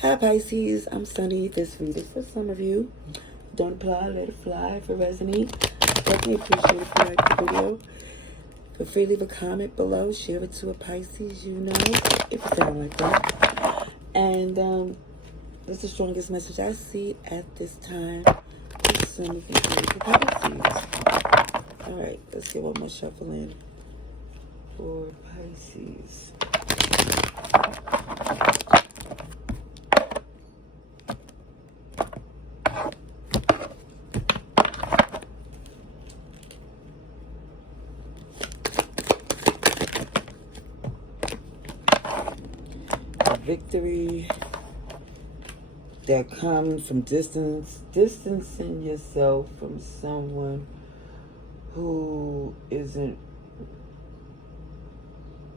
Hi Pisces, I'm Sunny. This read is for some of you. Don't apply, let it fly. If it resonates, definitely appreciate it if you like the video. Feel free to leave a comment below. Share it to a Pisces you know, if you sound like that. And that's the strongest message I see at this time for some of you beautiful Pisces. Alright, let's get one more shuffle in for Pisces. Victory that comes from distancing yourself from someone who isn't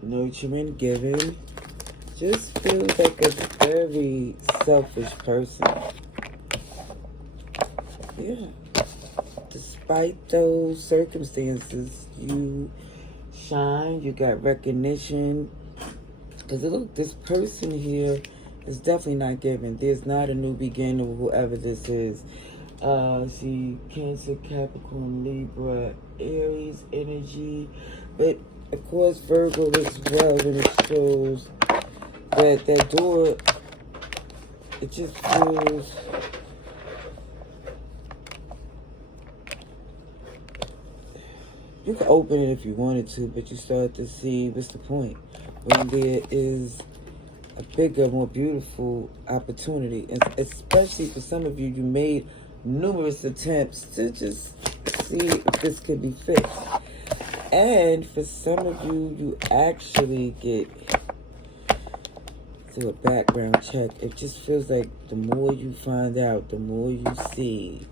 nurturing, giving, just feels like a very selfish person. Yeah. Despite those circumstances, you shine, you got recognition. Because look, this person here is definitely not giving. There's not a new beginning with whoever this is. See, Cancer, Capricorn, Libra, Aries energy. But, of course, Virgo as well, when it shows that door, it just feels... You could open it if you wanted to, but you start to see, what's the point? When there is a bigger, more beautiful opportunity. And especially for some of you, you made numerous attempts to just see if this could be fixed. And for some of you, you actually get through a background check. It just feels like the more you find out, the more you see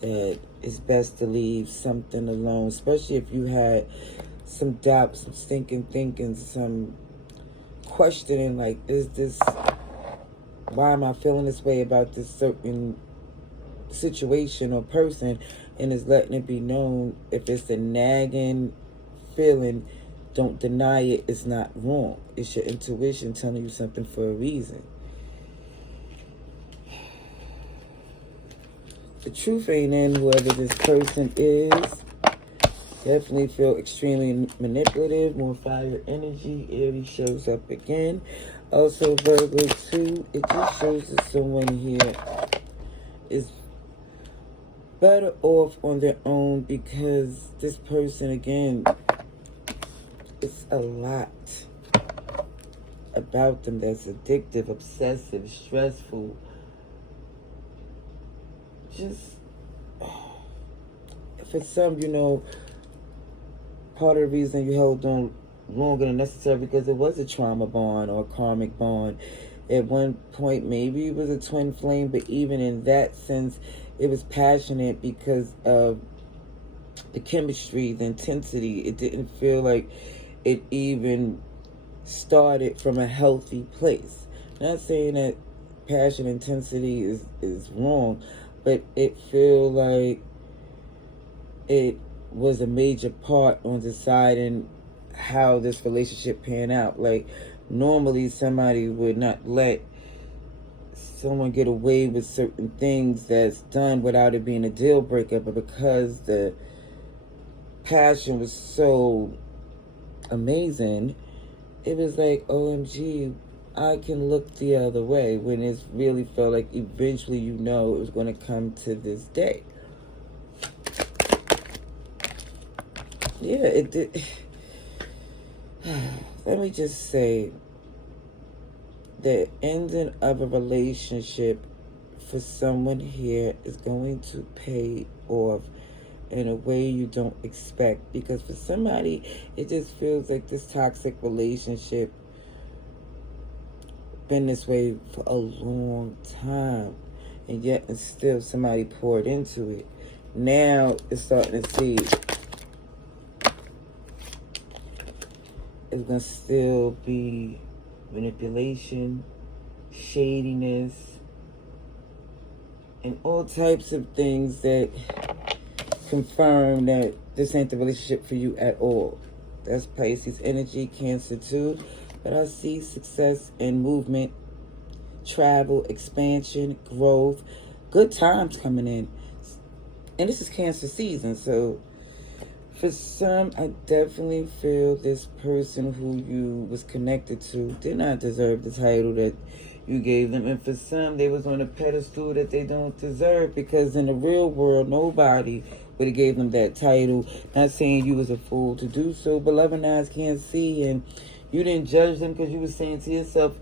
that it's best to leave something alone, especially if you had some doubts, some stinking thinking, some questioning, like, is this, why am I feeling this way about this certain situation or person, and is letting it be known, if it's a nagging feeling, don't deny it, it's not wrong. It's your intuition telling you something for a reason. The truth ain't in whoever this person is. Definitely feel extremely manipulative, more fire energy. Aries shows up again. Also Virgo too. It just shows that someone here is better off on their own, because this person, again, it's a lot about them that's addictive, obsessive, stressful. Just, for some, you know, part of the reason you held on longer than necessary because it was a trauma bond or a karmic bond. At one point, maybe it was a twin flame, but even in that sense, it was passionate because of the chemistry, the intensity. It didn't feel like it even started from a healthy place. Not saying that passion intensity is wrong, but it feel like it was a major part on deciding how this relationship pan out. Like, normally somebody would not let someone get away with certain things that's done without it being a deal breaker, but because the passion was so amazing, it was like, OMG, I can look the other way, when it's really felt like eventually, you know, it was going to come to this day. Yeah, it did. Let me just say, the ending of a relationship for someone here is going to pay off in a way you don't expect. Because for somebody, it just feels like this toxic relationship been this way for a long time, and yet and still somebody poured into it. Now it's starting to see it's gonna still be manipulation, shadiness, and all types of things that confirm that this ain't the relationship for you at all. That's Pisces energy, Cancer too. But I see success and movement travel, expansion, growth, good times coming in. And this is Cancer season, so for some, I definitely feel this person who you was connected to did not deserve the title that you gave them. And for some, they was on a pedestal that they don't deserve, because in the real world, nobody would have gave them that title. Not saying you was a fool to do so, but loving eyes can't see, and you didn't judge them because you was saying to yourself,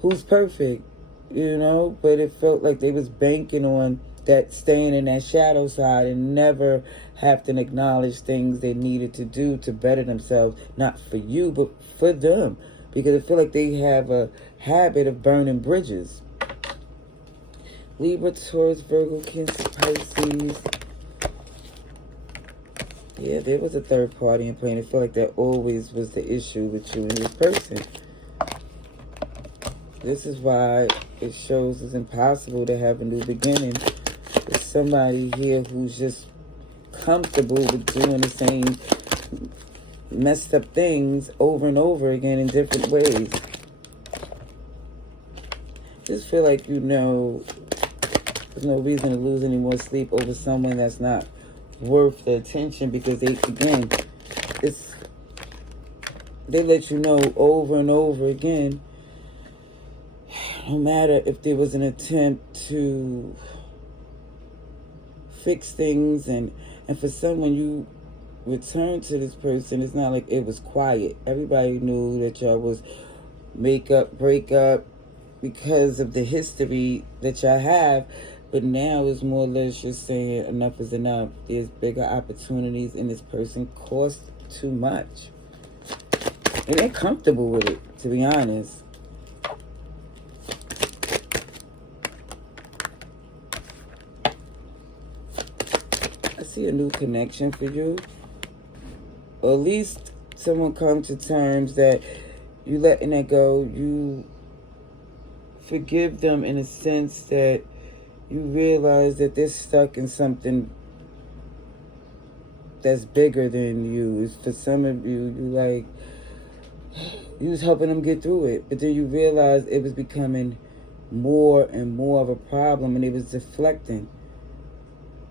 who's perfect? You know, but it felt like they was banking on that, staying in that shadow side and never have to acknowledge things they needed to do to better themselves, not for you, but for them, because I feel like they have a habit of burning bridges. Libra, Taurus, Virgo, Cancer, Pisces. Yeah, there was a third party in play, and I feel like that always was the issue with you and this person. This is why it shows it's impossible to have a new beginning. There's somebody here who's just comfortable with doing the same messed up things over and over again in different ways. Just feel like, you know, there's no reason to lose any more sleep over someone that's not worth the attention, because they, again, they let you know over and over again, no matter if there was an attempt to fix things, and for someone you return to this person, it's not like it was quiet. Everybody knew that y'all was break up because of the history that y'all have, but now it's more or less just saying enough is enough. There's bigger opportunities, and this person costs too much, and they're comfortable with it, to be honest. I see a new connection for you, or at least someone come to terms that you letting that go. You forgive them in a sense that you realize that they're stuck in something that's bigger than you. It's for some of you, you was helping them get through it, but then you realize it was becoming more and more of a problem, and it was deflecting,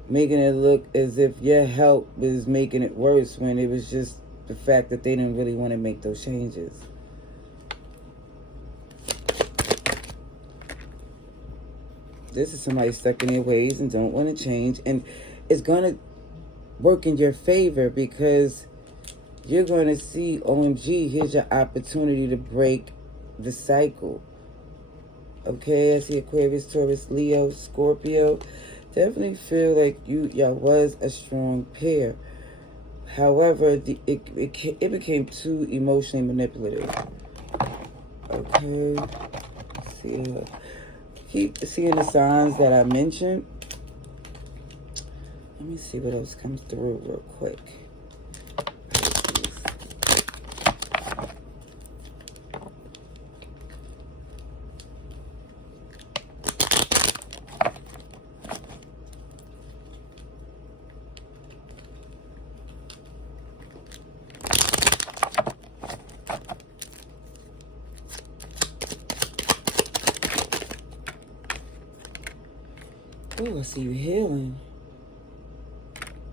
making it look as if your help was making it worse, when it was just the fact that they didn't really want to make those changes. This is somebody stuck in their ways and don't want to change, and it's going to work in your favor, because you're going to see, OMG, here's your opportunity to break the cycle. Okay, I see Aquarius, Taurus, Leo, Scorpio. Definitely feel like y'all was a strong pair. However, it became too emotionally manipulative. Okay, see, keep seeing the signs that I mentioned. Let me see what else comes through real quick. Oh, I see you healing.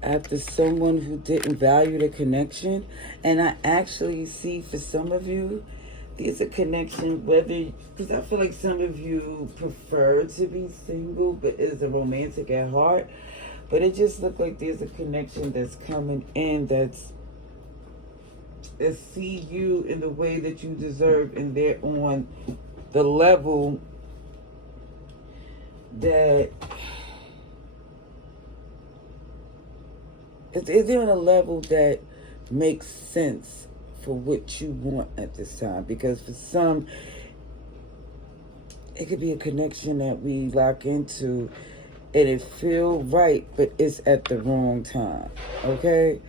After someone who didn't value the connection. And I actually see, for some of you, there's a connection, because I feel like some of you prefer to be single, but is a romantic at heart. But it just looks like there's a connection that's coming in that see you in the way that you deserve, and they're on the level that they're on a level that makes sense for what you want at this time. Because for some, it could be a connection that we lock into and it feel right, but it's at the wrong time. Okay?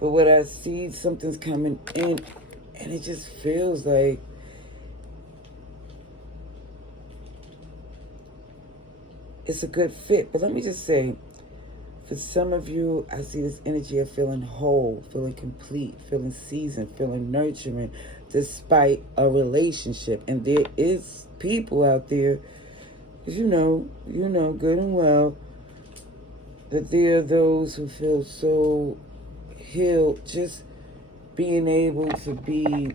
But what I see, something's coming in, and it just feels like it's a good fit. But let me just say, for some of you, I see this energy of feeling whole, feeling complete, feeling seasoned, feeling nurturing, despite a relationship. And there is people out there, you know good and well, that there are those who feel so healed just being able to be,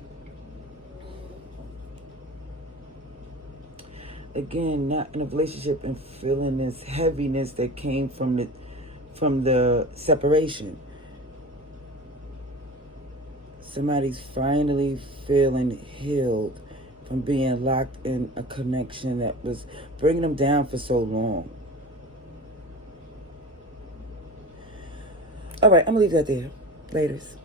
again, not in a relationship and feeling this heaviness that came from the separation. Somebody's finally feeling healed from being locked in a connection that was bringing them down for so long. All right, I'm going to leave that there. Laters.